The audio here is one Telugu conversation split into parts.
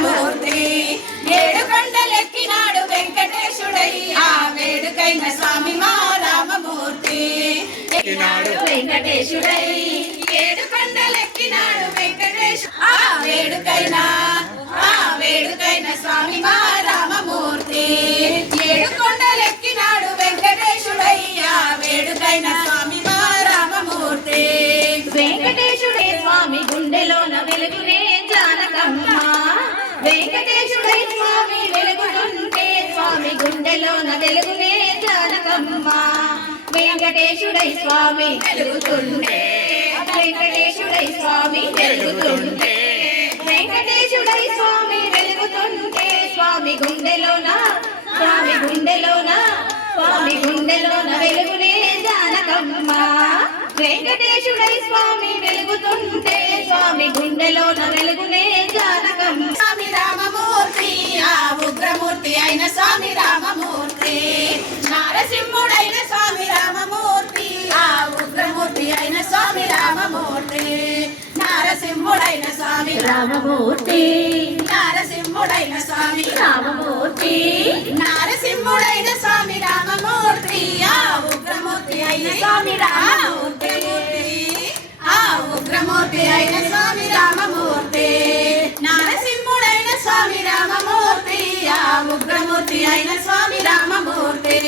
రామమూర్తి ఏడు కొండలెక్కినాడు వెంకటేశుడయ్యా వేడుకైన స్వామి మా రామమూర్తి ఎక్కినాడు వెంకటేశుడై ఏడు కొండలెక్కినాడు వెంకటేశు వేడుకైన స్వామి మా రామమూర్తి ఏడు కొండలెక్కినాడు వెంకటేశుడయ్యా వేడుకైన స్వామి మా రామమూర్తి వెంకటేశుడే స్వామి గుండెలోన వెలుగునే జానకమ్మ వెంకటేశుడై స్వామి వెలుగుతుంటే స్వామి గుండెలోన వెలుగునే జానకమ్మ వెంకటేశుడై స్వామి వెలుగుతుంటే వెంకటేశుడై స్వామి వెలుగుతుంటే వెంకటేశుడై స్వామి వెలుగుతుంటే స్వామి గుండెలోన వెలుగునే జానకమ్మ వెంకటేశుడై స్వామి వెలుగుతుంటే స్వామి గుండెలోన వెలుగునే జానకమ్మ స్వామి రామమూర్తి ఆ ఉగ్రమూర్తి అయిన స్వామి రామమూర్తి నారసింహుడైన స్వామి రామమూర్తి ఆ ఉగ్రమూర్తి అయిన స్వామి రామమూర్తి నారసింహుడైన స్వామి రామమూర్తి నారసింహుడైన స్వామి రామమూర్తి నారసింహుడైన స్వామి రామమూర్తి ఆ ఉగ్రమూర్తి అయిన స్వామి రామమూర్తి ఆ ఉగ్రమూర్తి అయిన స్వామి రామమూర్తి నారసింహుడైన స్వామి రామమూర్తి ఆ ఉగ్రమూర్తి అయిన స్వామి రామమూర్తి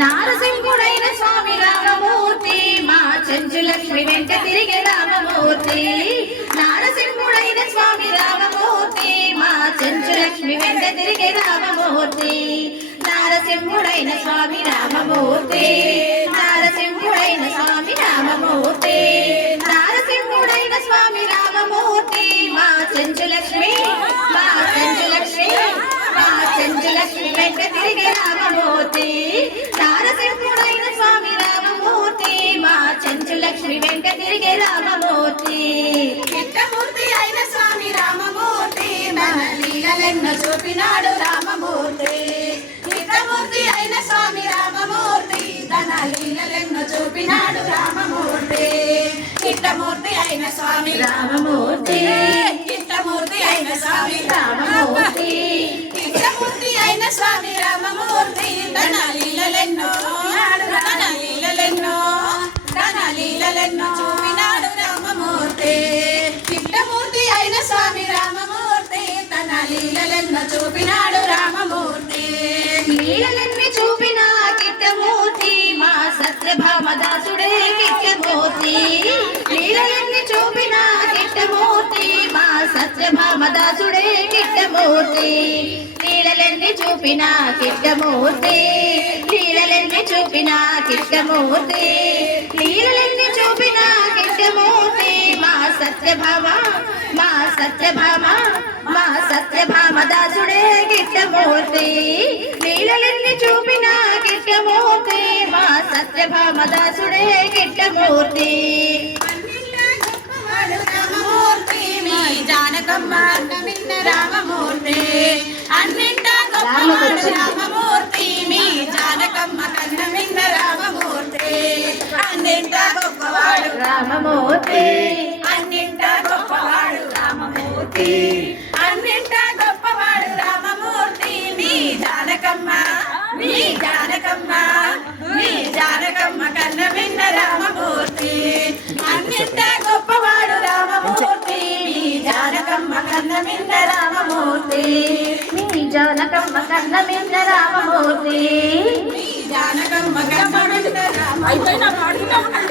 నారసింహుడైన స్వామి రామమూర్తి మా చెంచులక్ష్మి వెంట తిరిగే రామమూర్తి నారసింహుడైన స్వామి రామమూర్తి మా చెంచులక్ష్మి వెంట తిరిగే రామమూర్తి నారసింహుడైన స్వామి రామమూర్తి నారసింహుడైన స్వామి రామమూర్తి నారసింహుడైన స్వామి రామమూర్తి మా చెంచులక్ష్మి వెంట తిరిగే రామమూర్తి నారసింహుడైన స్వామి రామమూర్తి మా చెంచులక్ష్మి వెంట తిరిగే రామమూర్తి చిత్తమూర్తి అయిన స్వామి రామమూర్తి మన లీలలెన్నో చూపినాడు రామమూర్తి చిత్తమూర్తి అయిన స్వామి రామమూర్తి తన లీలలెన్నో చూపినాడు రామమూర్తి చిత్తమూర్తి అయిన స్వామి రామమూర్తి చిత్తమూర్తి అయిన స్వామి రామమూర్తి చిత్తమూర్తి అయిన స్వామి రామమూర్తి తన లీలలెన్నో చూపినాడు రామమూర్తి చిత్తమూర్తి అయిన స్వామి రామమూర్తి తన లీలలెన్నో చూపినాడు రామమూర్తి లీలలెన్ని చూపిన కిట్టమూర్తి మా సత్యభామదాసుడే కిట్టమూర్తి లీలలెన్ని చూపిన కిట్టమూర్తి మా సత్యభామదాసుడే కిట్టమూర్తి లీలలెన్ని చూపిన కిట్టమూర్తి లీలలెన్ని చూపిన కిట్టమూర్తి లీలలెన్ని చూపిన కిట్టమూర్తి మా సత్యభామదాసుడే కిట్టమూర్తి లీలలెన్ని చూపిన కిట్టమూర్తి మా సత్యభామదాసుడే కిట్టమూర్తి రామమూర్తి మీ జానకమ్మ రామమూర్తి అన్నింటా గొప్పవాడు రామమూర్తి మీ జానకమ్మ కన్నమిన్న రామమూర్తి అన్నింటా గొప్పవాడు రామమూర్తి అన్నింటా గొప్పవాడు రామమూర్తి అన్నింటా గొప్పవాడు రామమూర్తి మీ జానకమ్మ కన్నమిన్న రామమూర్తి అన్నింటా గొప్పవాడు రామమూర్తి మీ జానకమ్మ కన్నమిన్న రామమూర్తి మీ జానకమ్మ కన్నమిన్న రామమూర్తి మీ జానకమ్మ కన్నమిన్న రామమూర్తి